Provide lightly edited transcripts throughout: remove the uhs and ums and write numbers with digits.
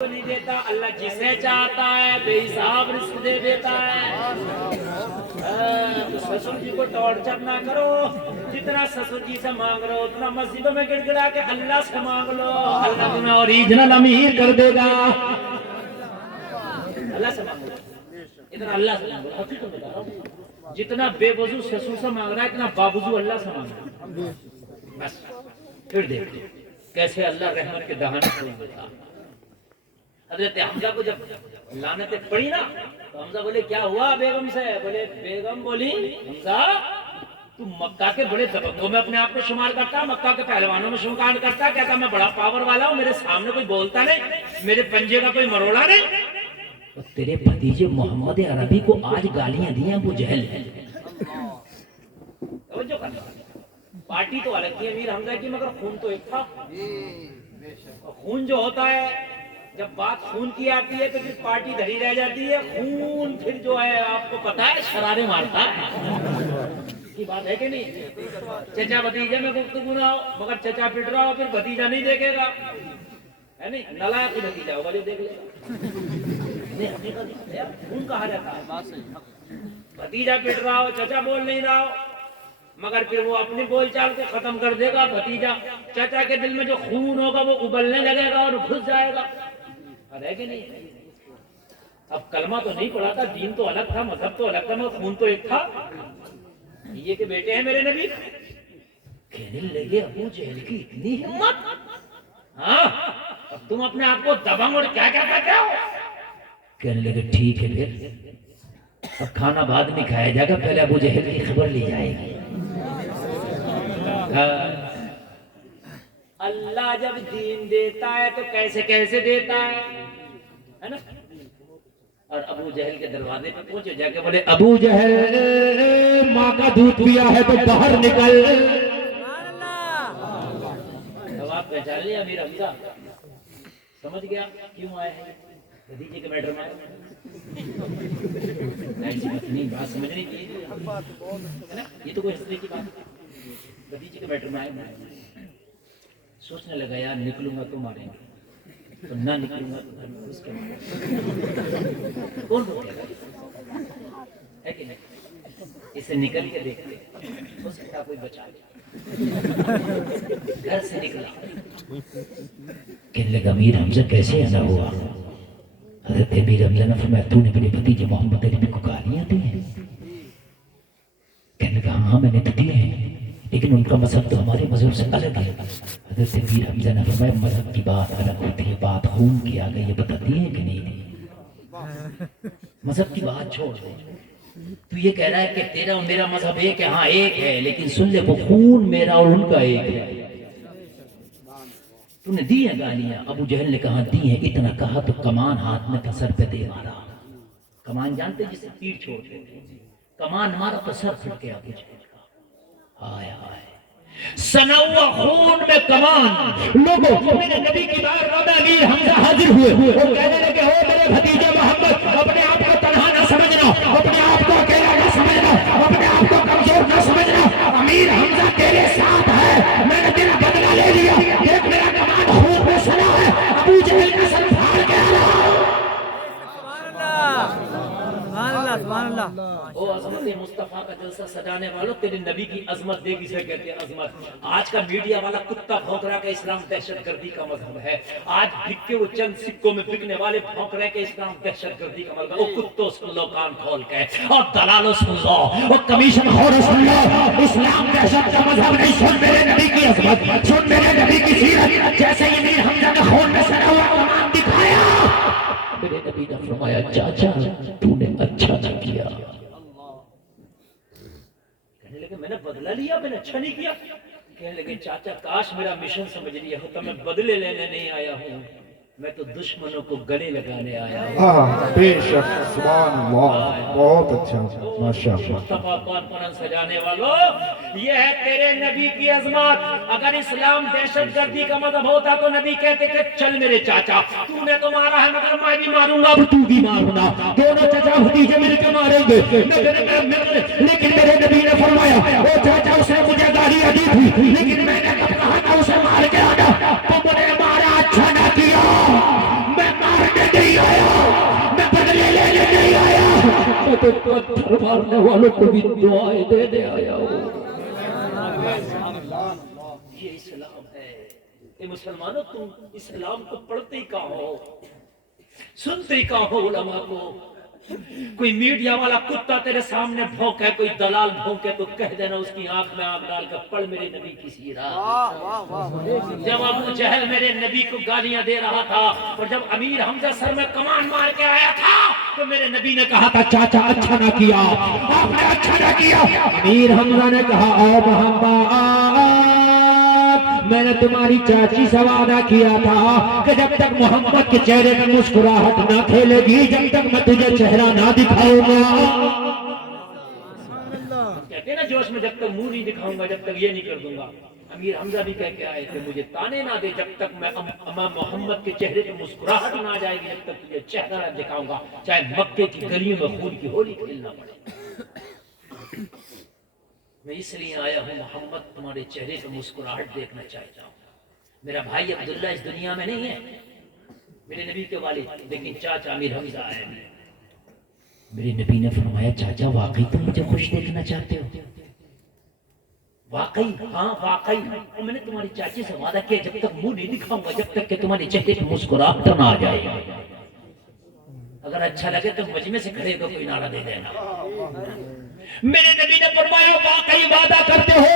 नहीं देता, अल्लाह जिसे चाहता है बेहिसाब रिस्क दे देता है। तो ससुर जी को टॉर्चर ना करो, जितना ससुर जी से मांग रहे हो उतना मस्जिदों में गिड़गिड़ा के अल्लाह से मांग लो, अल्लाह तुम्हें ओरिजिनल अमीर कर देगा। अल्लाह से मांगो, इतना अल्लाह से मांगो। हकीकत बता रहा हूं, जितना बेवजू ससुर से मांग रहा है इतना बावजू अल्लाह से मांग रहा है। बस फिर देखो कैसे अल्लाह रहमत के दहाने खोलेगा। हजरत हमजा को जब लानतें पड़ी ना तो हमजा बोले क्या हुआ बेगम से? बोले बेगम बोली हमजा तू मक्का के बड़े दबंगों में अपने आप को शुमार करता, मक्का के पहलवानों में शुमार करता, कहता मैं बड़ा पावर वाला हूँ, मेरे सामने कोई बोलता नहीं, मेरे पंजे का कोई मरोड़ा नहीं। तो तेरे भतीजे मोहम्मद अरबी को आज गालियां दी अबू जहल। पार्टी तो अलग थी अमीर हमजा की, मगर खून तो एक था। खून जो होता है जब बात खून की आती है तो फिर पार्टी धरी रह जाती है। खून फिर जो है आपको पता है शरारे मारता है की बात है कि नहीं? चचा भतीजे में गुफ्तगू ना हो, मगर चचा पिट रहा हो फिर भतीजा नहीं देखेगा, है नहीं? नालायक ही भतीजा होगा जो देख लेगा। खून कहा जाता है। भतीजा पिट रहा हो, चचा बोल नहीं रहा हो, मगर फिर वो अपनी बोलचाल को खत्म कर देगा। भतीजा चाचा के दिल में जो खून होगा वो उबलने लगेगा और घुस जाएगा, है कि नहीं? अब कलमा तो नहीं पढ़ा था, दीन तो अलग था, मजहब तो अलग था, मगर खून तो एक था। ये के बेटे हैं मेरे नबी। कहने लगे अबू जहल की इतनी हिम्मत, हाँ अब तुम अपने आप को दबंग और क्या क्या कहते हो? कहने लगे ठीक है फिर अब खाना बाद में खाया जाएगा, पहले अबू जहल की खबर ली जाएगी। अल्लाह जब दीन देता है तो कैसे कैसे देता है ना? और अबू जहल के दरवाजे पे पहुंचे, जाके बोले अबू जहल माँ का दूध पिया है तो बाहर निकल। अब आप पहचान लिया अमीर हमजा, समझ गया क्यों आए हैं? भतीजे के मैटर में ऐसी नहीं बात समझनी चाहिए है ना? ये तो कोई हंसने की बात, भतीजे के मैटर में आए। सोचने लगा यार निकलूंगा तो मारेंगे, तो ना निकलूंगा तो घर में घुस के मारेंगे। कौन रोकेगा? है कि नहीं? इसे निकल के देखते, हो सकता कोई बचा ले। घर से निकला, कहने लगा अमीर हमजा कैसे आना हुआ? हज़रत अमीर हमजा ने फरमाया तूने मेरे भतीजे मोहम्मद अरबी को गालियां दी हैं? कहने लगा हाँ मैंने तो दिए हैं, लेकिन उनका मजहब तो हमारे मजहब से अलग है। हज़रत अमीर हमजा ने फरमाया मजहब की बात अलग होती है, बात खून की आ गई, ये बताती है कि नहीं? मजहब की बात छोड़ दे, तू ये कह रहा है कि तेरा और मेरा मजहब एक है, हाँ एक है, लेकिन सुन ले वो खून मेरा और उनका एक है। तूने दी है गालियां? अबू जहल ने कहा दी है। इतना कहा तो कमान हाथ में था, सर पे दे मारा। कमान जानते जिसे तीर छोड़ देते, कमान मारा तो सर फट गया अबू जहल का। हाय हाय सना हुआ खून में कमान। लोगों मेरे नबी की बात अमीर हमजा हाजिर हुए, वो कहने लगे हो मेरे भतीजे मोहम्मद अपने आप को तन्हा न समझना, अपने आप को अकेला न समझना, अपने आप को कमजोर न समझना। अमीर हमजा तेरे साथ है, मैंने तेरा बदला ले लिया, देख मेरा कमान खून में सना है, अबू जहल का सर फाड़ के आ रहा। ओ अज़मत मुस्तफा का जलसा सजाने वालों, तेरे नबी की अजमत देगी से कहते हैं अजमत। आज का मीडिया वाला कुत्ता भौंक रहा है इस्लाम दहशतगर्दी का मजहब है। आज बिके वो चंद सिक्कों में बिकने वाले भौंक रहे कि इस्लाम दहशतगर्दी का मजहब है। ओ कुत्तों सुन लो कान खोल के, और दलालों सुन लो, और कमीशन खोरों सुन लो, इस्लाम दहशत का मजहब नहीं। सुन मेरे नबी की अजमत, सुन मेरे नबी की सीरत। जैसे ये मीर हमजा का खून में सना हुआ कमान दिखाया, मेरे नबी ने फरमाया चाचा तूने अच्छा न किया। कहने लगे मैंने बदला लिया, मैंने अच्छा नहीं किया। कहने लगे चाचा काश मेरा मिशन समझ लिया होता, मैं बदले लेने नहीं आया हूँ, मैं तो दुश्मनों को गले लगाने आया हूँ। बेशक सुभान अल्लाह, बहुत अच्छा माशाअल्लाह। सजाने वालों ये है तेरे नबी की अजमत। अगर इस्लाम दहशतगर्दी का मजहब होता तो नबी कहते कि चल मेरे चाचा तूने तो मारा है मगर मैं भी मारूंगा, अब तू भी मारूंगा, दोनों चाचा भतीजे मिलकर मारेंगे। लेकिन मेरे नबी ने फरमाया वो चाचा उसने मुझे गालियां दी थी, लेकिन मैंने कब कहा था उसे मार के आना, तुमने मारा अच्छा ना किया। मैं तो पत्थर मारने वालों को भी दुआएं देने आया हूँ। ये इस्लाम है। ये मुसलमानों, तुम इस्लाम को पढ़ते ही कहाँ हो, सुनते ही कहाँ हो उलमा को? कोई मीडिया वाला कुत्ता तेरे सामने भौंके, कोई दलाल भौंके तो कह देना उसकी आंख में आंख डाल कर पढ़ मेरे नबी की सीरा। जब अबू जहल मेरे नबी को गालियां दे रहा था और जब अमीर हमजा सर में कमान मार के आया था तो मेरे नबी ने कहा था चाचा अच्छा ना किया, आपने अच्छा ना किया। अमीर हमजा ने कहा ओ मोहम्मद, मैंने तुम्हारी चाची से वादा किया था कि जब तक मोहम्मद के चेहरे में मुस्कुराहट ना खेलेगी जब तक मैं तुझे चेहरा ना दिखाऊंगा। कहते ना जोश में, जब तक मुंह नहीं दिखाऊंगा जब तक ये नहीं कर दूंगा। अमीर हमजा भी कह के आए थे मुझे ताने ना दे जब तक मैं अम्मा मोहम्मद के चेहरे पे मुस्कुराहट ना आ जाएगी जब तक तुझे चेहरा ना दिखाऊंगा, चाहे मक्के की गलियों में खून की होली खेलना पड़े। मैं इसलिए आया हूँ मोहम्मद, तुम्हारे चेहरे पे मुस्कुराहट देखना चाहता हूँ। मेरा भाई अब्दुल्ला इस दुनिया में नहीं है, मेरे नबी के वालिद, लेकिन चाचा अमीर हमजा आए। मेरे नबी ने फरमाया चाचा वाकई तुम मुझे खुश देखना चाहते हो? वाकई, हाँ वाकई। और मैंने तुम्हारी चाची से वादा किया जब तक मुंह नहीं दिखाऊंगा जब तक कि तुम्हारे चेहरे पे मुस्कुराहट ना आ जाए। अगर अच्छा लगे तो मजमे से खड़े होकर कोई नारा दे देना। मेरे नबी ने फरमाया वाकई वादा करते हो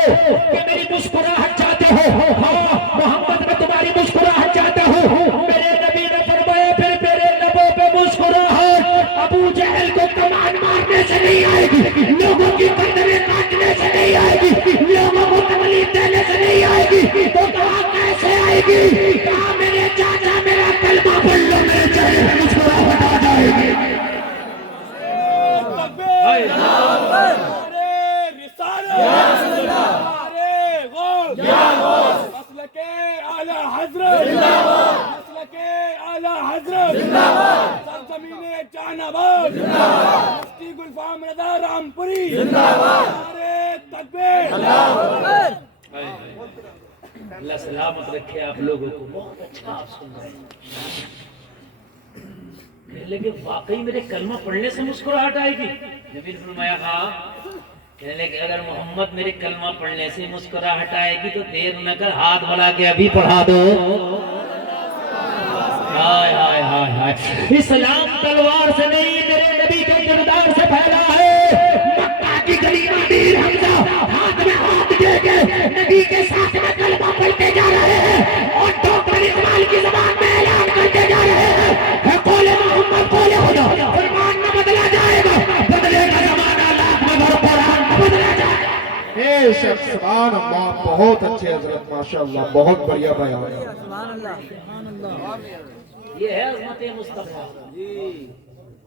कि मेरी मुस्कुराहट चाहते हो? हाँ मोहम्मद मैं तुम्हारी मुस्कुराहट चाहता हूँ। मेरे नबी ने फरमाया फिर मेरे लबों पे मुस्कुराहट अबू जहल को कमान मारने से नहीं आएगी, लोगों की कदरें काटने से नहीं आएगी, लोगों को तकलीफ देने से नहीं आएगी। तो कहा कैसे आएगी? कहा मेरे चाचा मेरा कलमा पढ़ लो, मेरे चेहरे पे मुस्कुराहट आ जाएगी। रामपुरी अल्लाह सलामत रखे आप लोगों को। बहुत अच्छा आप सुन रहे हैं। लेकिन वाकई मेरे कलमा पढ़ने से मुस्कुराहट आएगी? नबी ने फरमाया हाँ। कहने लगे अगर मोहम्मद मेरे कलमा पढ़ने से मुस्कुराहट आएगी तो देर न कर हाथ बढ़ा के अभी पढ़ा दो। हाय हाय हाय हाय। इस्लाम तलवार से नहीं मेरे नबी के किरदार से फैला है। मक्का की गली में अमीर हमजा हाथ में हाथ दे के नबी के साथ में कलमा पढ़ते जा रहे हैं और डॉक्टर इस्माइल की ज़बान में ऐलान करते जा रहे हैं कौले मोहम्मद कौले हो जाओ, फरमान न बदला जाएगा, बदलेगा ज़माना लाख में भर कुरान न बदला जाएगा। बेशक सुभान अल्लाह, बहुत अच्छे हजरत, माशाअल्लाह, बहुत बढ़िया बयान। ये है अज़मत मुस्तफा।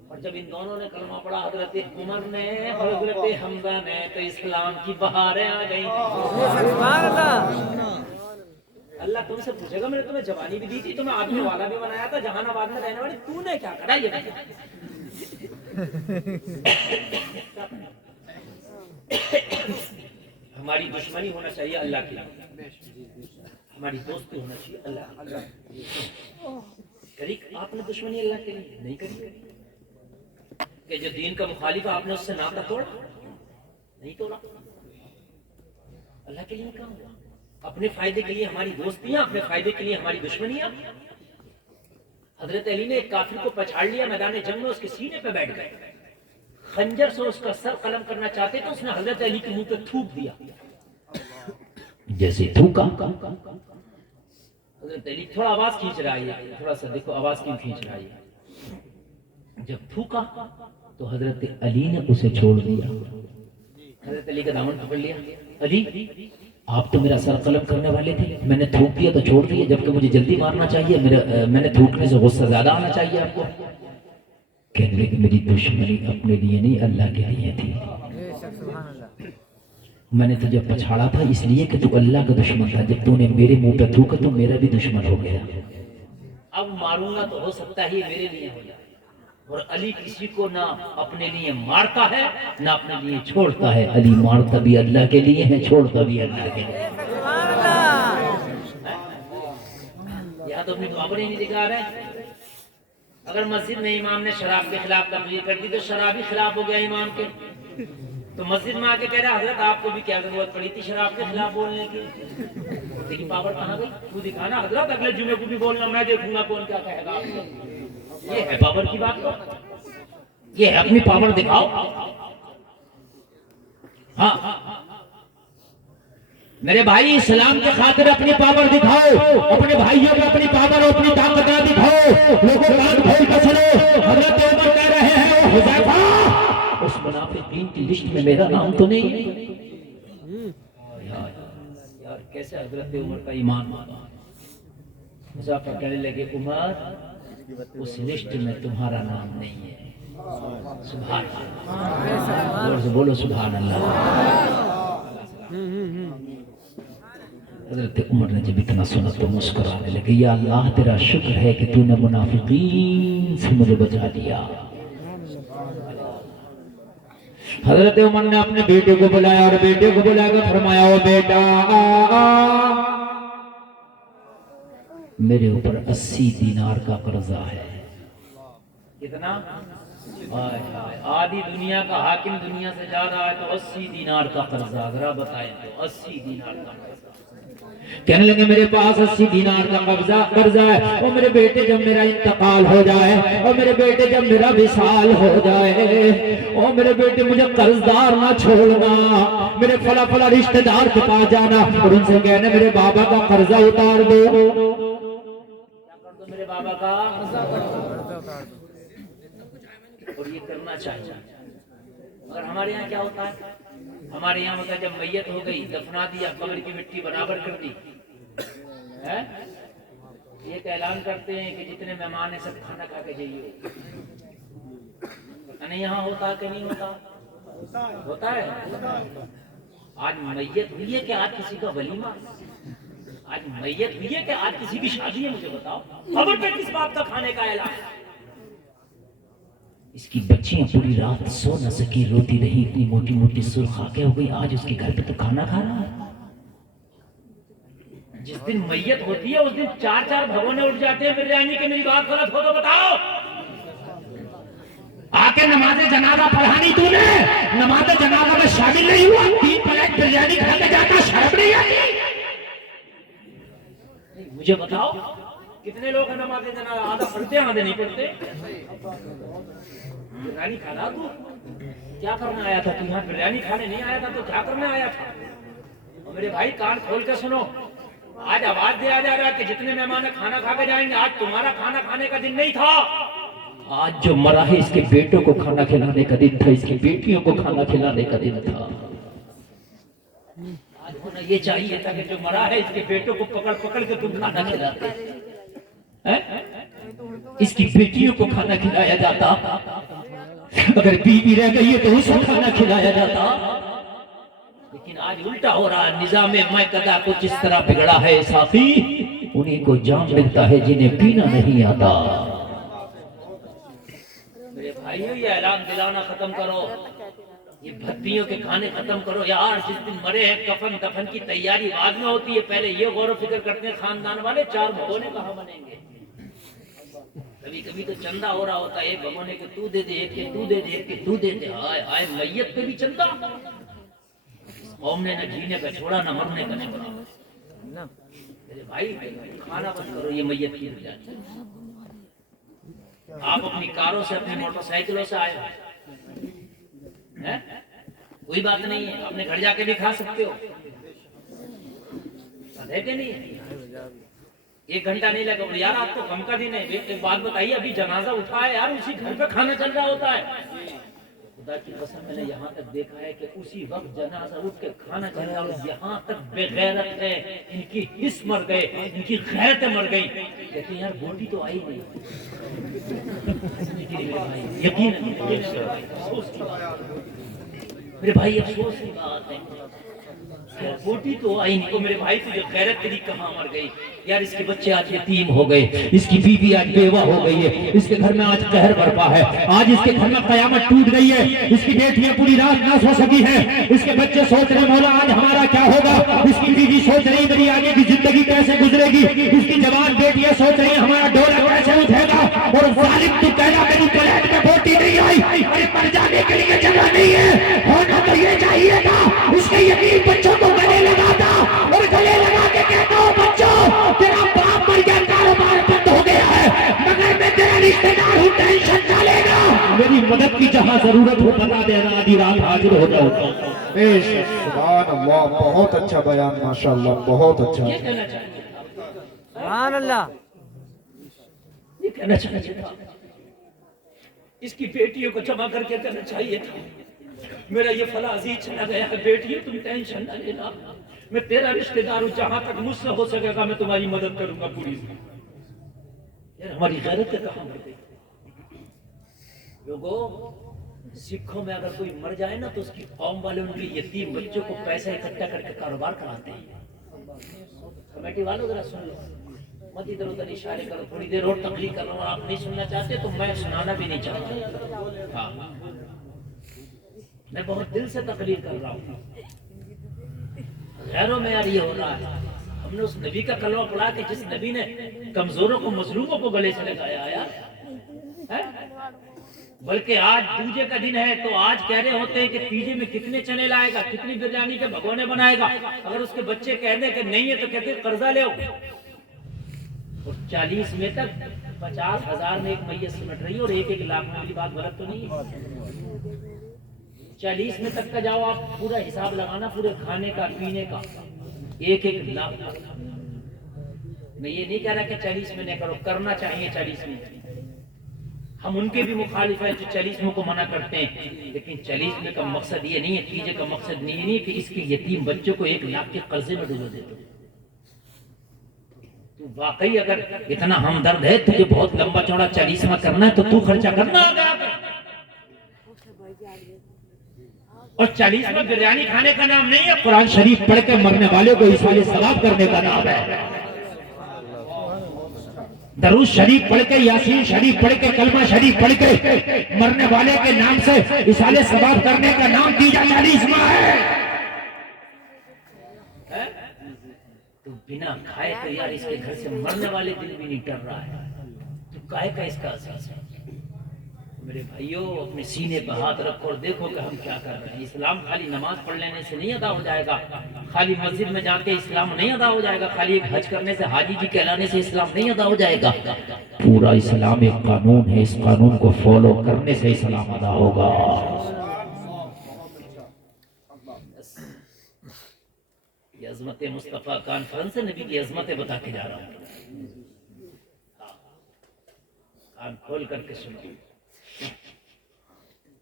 और जब इन दोनों ने कलमा पढ़ा, हजरत उमर ने और हजरत हमजा ने, तो इस्लाम की बहारें आ गई। अल्लाह तुमसे पूछेगा मैंने तुम्हें जवानी भी दी थी, तुम्हें आदमी वाला भी बनाया था, जहानाबाद में रहने वाली, तूने क्या करा? ये बता। हमारी दुश्मनी होना चाहिए अल्लाह की, हमारी दोस्ती होना चाहिए अल्लाह। करी आपने दुश्मनी अल्लाह के लिए नहीं करी कि जो दीन का मुखालिफ आपने उससे नाता तोड़ा? नहीं तोड़ा। अल्लाह के लिए काम हुआ, अपने फायदे के लिए हमारी दोस्तियां, अपने फायदे के लिए हमारी दुश्मनियां। हजरत अली ने एक काफिर को पछाड़ लिया मैदान जंग में, उसके सीने पे बैठ गए, खंजर से उसका सर कलम करना चाहते तो उसने हजरत अली के मुंह पे थूक दिया। जैसे थूका, हजरत अली थोड़ा आवाज खींच रहा है, थोड़ा सा देखो आवाज क्यों खींच रहा है। जब थूका तो हजरत अली ने उसे छोड़ दिया। हजरत अली का दामन पकड़ लिया। अली आप तो मेरा सर कलम करने वाले थे, मैंने थूक दिया तो छोड़ दिया, जबकि मुझे जल्दी मारना चाहिए, मैंने थूकने से गुस्सा ज्यादा आना चाहिए आपको। कहने लगे मेरी दुश्मनी अपने लिए नहीं अल्लाह के लिए थी, मैंने तुझे पछाड़ा था इसलिए कि तू अल्लाह का दुश्मन था, जब तूने मेरे मुंह पे थूका तो मेरा भी दुश्मन हो गया। अब मारूंगा तो हो सकता है मेरे लिए हो जाए। और अली किसी को ना अपने लिए मारता है ना अपने लिए छोड़ता है। अली मारता भी अल्लाह के लिए है, छोड़ता भी अल्लाह के लिए। यहाँ तो अपनी पावर ही नहीं दिखा रहे। अगर मस्जिद में इमाम ने शराब के खिलाफ तकरीर कर दी तो शराब ही खिलाफ हो गया इमाम के। तो मस्जिद में आके कह रहा हजरत आपको भी क्या जरूरत पड़ी थी शराब के खिलाफ बोलने की? लेकिन पावर कहाँ गई? तू दिखाना हजरत, अगले जुमे को भी बोलना, मैं देखूंगा कौन क्या कहेगा आपको। ये है पावर की बात? तो ये है अपनी पावर दिखाओ। हाँ मेरे भाई, इस्लाम के खातिर अपनी पावर दिखाओ, अपने भाइयों में अपनी पावर और अपनी ताकत दिखाओ। लोगों कान खोल कर सुनो, हजरत उमर कह रहे हैं ओ हुज़ैफा, उस मुनाफिकीन की लिस्ट में मेरा नाम तो नहीं है। यार कैसे हजरत उमर का ईमान माना। हुज़ैफा कहने लगे उमर, उस लिस्ट में तुम्हारा नाम नहीं है। सुभान अल्लाह, जोर से बोलो सुभान अल्लाह। हज़रत उमर ने जब इतना सुना तो मुस्कुराने लगे, या अल्लाह तेरा शुक्र है कि तूने मुनाफिकीन से मुझे बचा दिया। हज़रत उमर ने अपने बेटे को बुलाया और बेटे को बुलाकर फरमाया, ओ बेटा मेरे ऊपर 80 दीनार का कर्जा है। कितना? आधी दुनिया का हाकिम दुनिया से जा रहा है तो 80 दीनार का कर्जा। जरा बताएं तो 80 दीनार का कर्जा। कहने लगे मेरे पास 80 दीनार का कर्जा है, और मेरे बेटे जब मेरा इंतकाल हो जाए, और मेरे बेटे जब मेरा विशाल हो जाए, और मेरे बेटे मुझे कर्जदार ना छोड़ना, मेरे फला फला रिश्तेदार के पास जाना और उनसे कहना मेरे बाबा का कर्जा उतार दो। क्या कर दो? मेरे बाबा का कर्जा उतार दो। और ये करना चाहिए। और हमारे यहाँ क्या होता है? हमारे यहाँ होता है जब मैयत हो गई, दफना दिया, कब्र की मिट्टी बराबर कर दी है, एक ऐलान करते हैं कि जितने मेहमान है सब खाना खा के जाइए। नहीं यहाँ होता कि नहीं होता? होता है। आज मैयत हुई है कि आज किसी का वलीमा? आज मैयत हुई है कि आज किसी की शादी है? मुझे बताओ, खबर पे किस बात का खाने का ऐलान? इसकी बच्चियां पूरी रात सो न सकी, रोती रही, इतनी मोटी मोटी सुर्ख आंखें हो गई, आज उसके घर पे तो खाना खा रहा है। जिस दिन मैयत होती है उस दिन 4-4 भगोने उठ जाते हैं बिरयानी के। मेरी बात गलत हो तो बताओ। आके नमाज़े जनाजा पढ़ानी तूने, नमाज़े जनाजा में शामिल नहीं हुआ, 3 प्लेट बिरयानी खा के जाता, शर्म नहीं आती? मुझे बताओ कितने लोग हैं नमाज़े जनाजा? आधा पढ़ते आधे नहीं पढ़ते। बिरयानी खाना तू क्या करने आया था? तू यहाँ बिरयानी खाने नहीं आया था तो क्या करने आया था? और मेरे भाई कान खोल के सुनो, आज आवाज दिया जा रहा है कि जितने मेहमान खाना खा के जाएंगे। आज तुम्हारा खाना खाने का दिन नहीं था। आज जो मरा है इसके बेटों को खाना खिलाने का दिन था, इसकी बेटियों को खाना खिलाने का दिन था। आज होना ये चाहिए था कि जो मरा है इसके बेटों को पकड़ पकड़ के तुम खाना खिलाते हैं, इसकी बेटियों को खाना खिलाया जाता। अगर बीवी रह गई है तो उसको खाना खिलाया जाता। लेकिन आज उल्टा हो रहा है। निजामे मैकदा कुछ इस तरह बिगड़ा है साथी, उन्हीं को जाम मिलता है जिन्हें पीना नहीं आता। मेरे भाइयों ये ऐलान दिलाना खत्म करो, ये भत्तियों के खाने खत्म करो यार। जिस दिन मरे हैं कफन दफन की तैयारी बाद में होती है, पहले ये गौर फिक्र करते हैं खानदान वाले 4 भगोने कहाँ बनेंगे। कभी कभी तो चंदा हो रहा होता है, एक भगवान के तू दे दे, एक के तू दे दे, एक के तू दे दे। आए आए मैयत पे भी चंदा। ने न जीने का छोड़ा न मरने का छोड़ा। मेरे भाई खाना बंद करो, ये मैयत की जाती। आप अपनी कारों से अपनी मोटरसाइकिलों से आए हैं, कोई बात नहीं है, अपने घर जाके भी खा सकते हो, है कि नहीं? 1 घंटा नहीं लगा यार, आपको कम का दिन है। एक बात बताइए, अभी जनाजा उठा है यार, उसी घर पे खाना चल रहा होता है। खुदा की कसम मैंने यहाँ तक देखा है कि उसी वक्त जनाजा उठ के खाना चल रहा है। यहाँ तक बेगैरत है, इनकी हिस्स मर गए, इनकी गैरतें मर गई। कहते यार बोटी तो आई नहीं। यकीन मेरे भाई, अफसोस की बात है, बोटी तो आई नहीं। तो मेरे भाई तुझे गैरत तेरी कहाँ मर गई? यार इसके बच्चे आज यतीम हो गए, इसकी बीवी आज बेवा हो गई है, इसके घर में आज कहर बरपा है, आज इसके घर में कयामत टूट गई है, इसकी बेटियां पूरी रात ना सो सकी है, इसके बच्चे सोच रहे मौला आज हमारा क्या होगा, इसकी बीवी सोच रही मेरी आगे की जिंदगी कैसे गुजरेगी, इसकी जवान बेटियां सोच रही हमारा डोला कैसे उठेगा, और जालिम तू कह रहा मेरी प्लेट में बोटी नहीं आई, अरे मर जाने के लिए जगह नहीं है, होना तो ये चाहिए था उसके यतीम बच्चों को गले लगाता और गले लगा के कहता हूं बच्चों तेरा बाप मर गया, कारोबार बंद हो गया है, मगर मैं तेरा रिश्तेदार हूं, टेंशन ना लेना, मेरी मदद की जहां जरूरत हो बता देना, आधी रात हाजिर हो जाऊंगा। सुभान अल्लाह, बहुत अच्छा बयान माशाअल्लाह, बहुत अच्छा। ये कहना चाहिए था, सुभान अल्लाह, ये कहना चाहिए था, इसकी बेटियों को जमा करके कहना चाहिए था मेरा ये फला अजीज चला गया है, बेटियों तुम टेंशन ना लेना, मैं तेरा रिश्तेदार हूं, जहां तक मुझसे हो सकेगा मैं तुम्हारी मदद करूंगा पूरी। यार हमारी गैरत कहां मर गई लोगों। सिखों में अगर कोई मर जाए ना तो उसकी कौम वाले उनके यतीम बच्चों को पैसा इकट्ठा करके कारोबार कराते हैं। कमेटी वालों जरा सुन लो, मत इधर उधर इशारे करो, थोड़ी देर और तकलीफ कर रहा हूँ, आप नहीं सुनना चाहते तो मैं सुनाना भी नहीं चाहता। हाँ मैं बहुत दिल से तकलीफ कर रहा हूँ, गैरों में यार ये हो रहा है। हमने उस नबी का कलमा पढ़ा कि जिस नबी ने कमजोरों को मजलूमों को गले से लगाया यार है? बल्कि आज दूजे का दिन है तो आज कह रहे होते हैं कि तीजे में कितने चने लाएगा, कितनी बिरयानी के भगोने बनाएगा। अगर उसके बच्चे कह दे कि नहीं है तो कहते कर्जा ले। और 40 में तक 50,000 में एक मैयत सिमट रही है और 1-1 लाख में। मेरी बात गलत तो नहीं है? 40 में तक का जाओ आप पूरा हिसाब लगाना, पूरे खाने का पीने का 1-1 लाख। मैं ये नहीं कह रहा कि 40 में नहीं करो, करना चाहिए 40 में। हम उनके भी मुखालिफ हैं जो 40 में को मना करते हैं, लेकिन 40 में का मकसद ये नहीं है, तीजे का मकसद नहीं है कि इसके यतीम बच्चों को 1 लाख के कर्जे में डुबो दे। तू वाकई अगर इतना हमदर्द है, तुझे बहुत लंबा चौड़ा 40 में करना है तो तू खर्चा करना आगा। और 40 में बिरयानी खाने का नाम नहीं है, कुरान शरीफ पढ़ के मरने वाले को इसाले सवाब करने का नाम है। दरूद शरीफ पढ़ के, यासीन शरीफ पढ़ के, कलमा शरीफ पढ़ के मरने वाले के नाम से इसाले सवाब करने का नाम तीजा 40 माह है। तो बिना खाए तो यार इसके घर से मरने वाले दिन भी नहीं डर रहा है, तो काहे का इसका अहसास है? मेरे भाइयों अपने सीने पर हाथ रखो और देखो कि हम क्या कर रहे हैं। इस्लाम खाली नमाज पढ़ लेने से नहीं अदा हो जाएगा, खाली मस्जिद में जाके इस्लाम नहीं अदा हो जाएगा, खाली एक हज करने से हाजी जी कहलाने से इस्लाम नहीं अदा हो जाएगा। पूरा इस्लाम एक कानून है, इस कानून को फॉलो करने से इस्लाम अदा होगा। ये अजमत मुस्तफा कॉन्फ्रेंस नबी की अजमतें बता के जा रहा हूँ, कान खोल करके सुनो।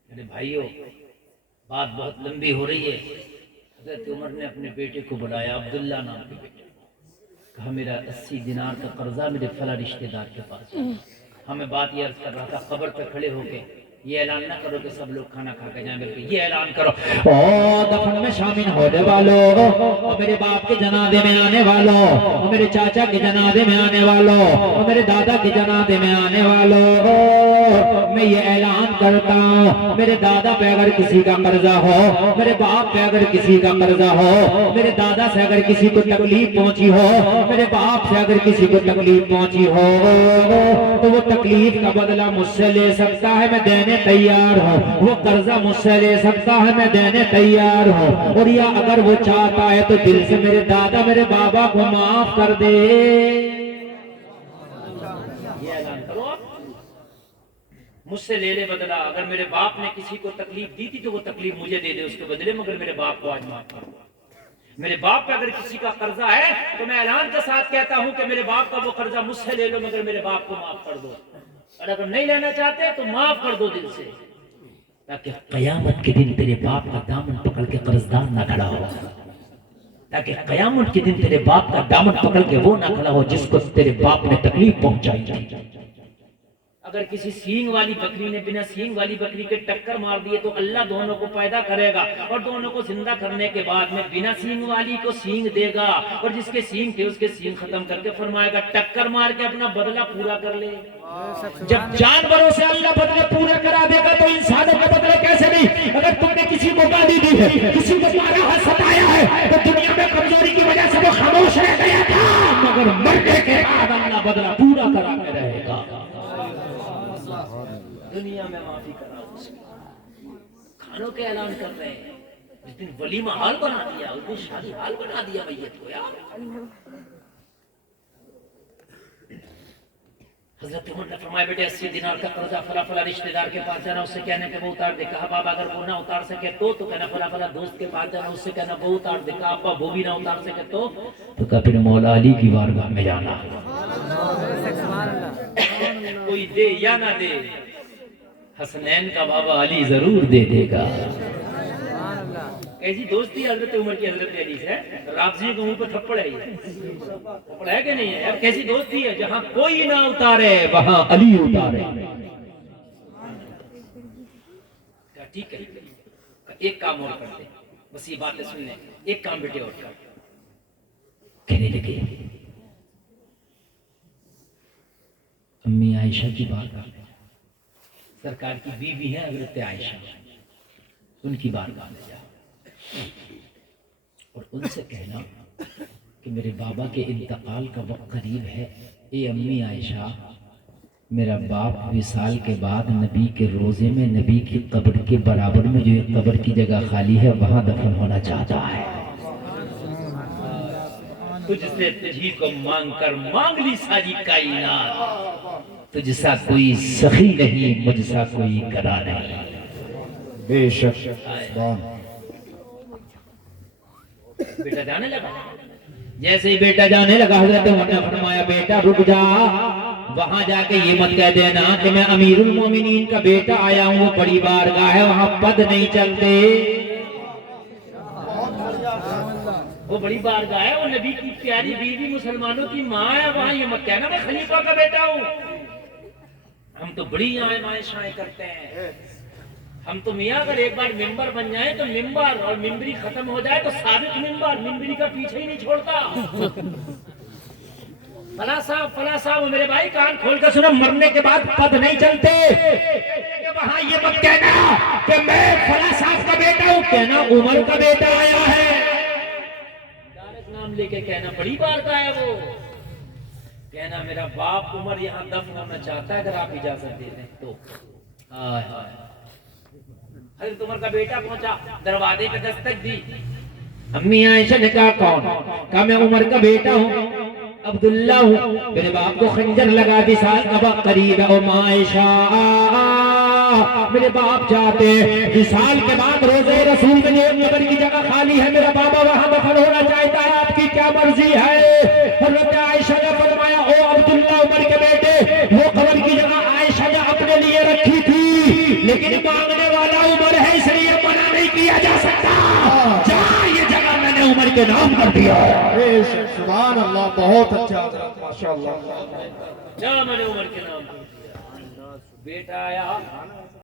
मेरे भाइयों बात बहुत लंबी हो रही है। हज़रत उमर ने अपने बेटे को बुलाया, अब्दुल्ला नाम के बेटे, कहा मेरा 80 दिनार का कर्जा मेरे फला रिश्तेदार के पास है। हमें बात ये अर्ज कर रहा था, कब्र पे खड़े होके ये ऐलान ना करो कि सब लोग खाना खा के जाएं, बल्कि ये ऐलान करो ओ दफन में शामिल होने वालों, और मेरे बाप के जनाजे में आने वालों, और मेरे चाचा के जनाजे में आने वालों, और मेरे दादा के जनाजे में आने वालों, मैं ये ऐलान करता हूँ मेरे दादा पे अगर किसी का कर्जा हो, मेरे बाप पे अगर किसी का कर्जा हो, मेरे दादा से अगर किसी को तकलीफ पहुंची हो, मेरे बाप से अगर किसी को तकलीफ पहुंची हो, तो वो तकलीफ का बदला मुझसे ले सकता है, मैं देने तैयार हूँ। वो कर्जा मुझसे ले सकता है, मैं देने तैयार हूँ। और या अगर वो चाहता है तो दिल से मेरे दादा मेरे बाबा को माफ कर दे। ये ऐलान करो, मुझसे ले ले बदला। अगर मेरे बाप ने किसी को तकलीफ दी थी तो वो तकलीफ मुझे दे दे उसके बदले, मगर मेरे बाप को आज माफ कर दो। मेरे बाप पे अगर किसी का कर्जा है तो मैं ऐलान के साथ कहता हूं कि मेरे बाप का वो कर्जा मुझसे ले लो, मगर मेरे बाप को माफ कर दो। और अगर नहीं लेना चाहते तो माफ कर दो दिल से, ताकि कयामत के दिन तेरे बाप का दामन पकड़ के कर्जदार ना खड़ा हो, ताकि कयामत के दिन तेरे बाप का दामन पकड़ के वो ना खड़ा हो जिसको तेरे बाप ने तकलीफ पहुंचाई। अब अगर किसी सींग वाली बकरी ने बिना सींग वाली बकरी के टक्कर मार दिए तो अल्लाह दोनों को पैदा करेगा और दोनों को जिंदा करने के बाद में बिना सींग वाली को सींग देगा और जिसके सींग थे उसके सींग खत्म करके फरमाएगा टक्कर मार के अपना बदला पूरा कर ले। जब जानवरों से अल्लाह बदले पूरा करा देगा तो इंसानों के बदले कैसे नहीं। अगर तुमने किसी को गाली दी है, किसी को मारा है, सताया है, तो दुनिया में कमजोरी की वजह से वो खामोश रह गया था, मगर मरने के बाद अल्लाह बदला पूरा करा के रहेगा। दुनिया में माफी करा उसकी। खानों के ऐलान कर रहे हैं, जिस दिन वलीमा हाल बना दिया उस दिन शादी हाल बना दिया मैयत को यार। हजरत उमर ने फरमाया बेटे 80 दिनार का कर्जा फला फला रिश्तेदार के पास जाना, उससे कहने के वो उतार दे। कहा बाबा अगर वो ना उतार सके तो कहना फला फला दोस्त के पास जाना, उससे कहना वो उतार दे। कहा अब्बा वो भी ना उतार सके तो कहा फिर मौला अली की बारगाह में जाना। कोई दे या ना दे, हसनैन का बाबा अली जरूर दे देगा। कैसी दोस्ती हजरत उमर की हजरत अली से। राबजी को मुंह पे थप्पड़ है, थप्पड़ है कि नहीं है यार? कैसी दोस्ती है, जहां कोई ना उतारे वहां अली उतारे। ठीक है, एक काम और कर दे, बस ये बातें सुन ले, एक काम बेटे और कर। कहने लगे अम्मी आयशा की बात, सरकार की बीवी है हजरत आयशा, उनकी बारगाह में जा और उनसे कहना कि मेरे बाबा के इंतकाल का वक्त करीब है। ए अम्मी आयशा, मेरा बाप विसाल के बाद नबी के रोजे में नबी की कब्र के बराबर में जो एक कब्र की जगह खाली है वहां दफन होना चाहता है। तुझसे तुझी को मांग कर मांग ली सारी कायनात, तुझसा कोई सखी नहीं, मुझसा कोई करा नहीं। बेशक। बेटा जाने लगा। जैसे ही बेटा जाने लगा हजरत उमर ने फरमाया बेटा रुक जा, वहां जाके ये मत कह देना कि मैं अमीरुल मोमिनीन का बेटा आया हूँ, वो बड़ी बारगाह है, वहां पद नहीं चलते। वो बड़ी बारगाह है, वो नबी की प्यारी बीवी मुसलमानों की माँ है, वहां ये मत कहना मैं खलीफा का बेटा हूँ। हम तो बड़ी आयमाइशाएं करते हैं। हम तो मियाँ अगर एक बार मेंबर बन जाए तो मेंबर और मिंबरी खत्म हो जाए तो साबित मेंबर मिंबरी का पीछे ही नहीं छोड़ता। फला साहब मेरे भाई कान खोल कर सुनो, मरने के बाद पद नहीं चलते। वहां ये मत कहना कि मैं फला साहब का बेटा हूँ, कहना उमर का बेटा आया है। डायरेक्ट नाम लेके कहना बड़ी बार का है वो। कहना मेरा बाप उमर यहाँ दफन होना चाहता है, अगर आप इजाजत दे दें तो। हजरत उमर का बेटा पहुंचा, दरवाजे पे दस्तक दी। अम्मी आयशा ने कहा कौन? कहा मैं उमर का बेटा हूँ, अब्दुल्ला हूँ, मेरे बाप को खंजर लगा दी, साल अब करीब है। ओ आयशा मेरे बाप चाहते विसाल के बाद रोजे रसूल में जो कब्र की जगह खाली है, मेरा बाबा वहां दफन होना चाहता है, आपकी क्या मर्जी है? हजरत आयशा ने फरमाया ओ अब्दुल्ला उमर के बेटे, वो कब्र की जगह आयशा ने अपने लिए रखी थी, लेकिन मांगने वाला उमर है इसलिए मना नहीं किया जा सकता। जा, ये जगह मैंने उमर के नाम कर दिया। सुभान अल्लाह, बहुत अच्छा माशाअल्लाह। जा मैंने उमर के नाम बेटा आया।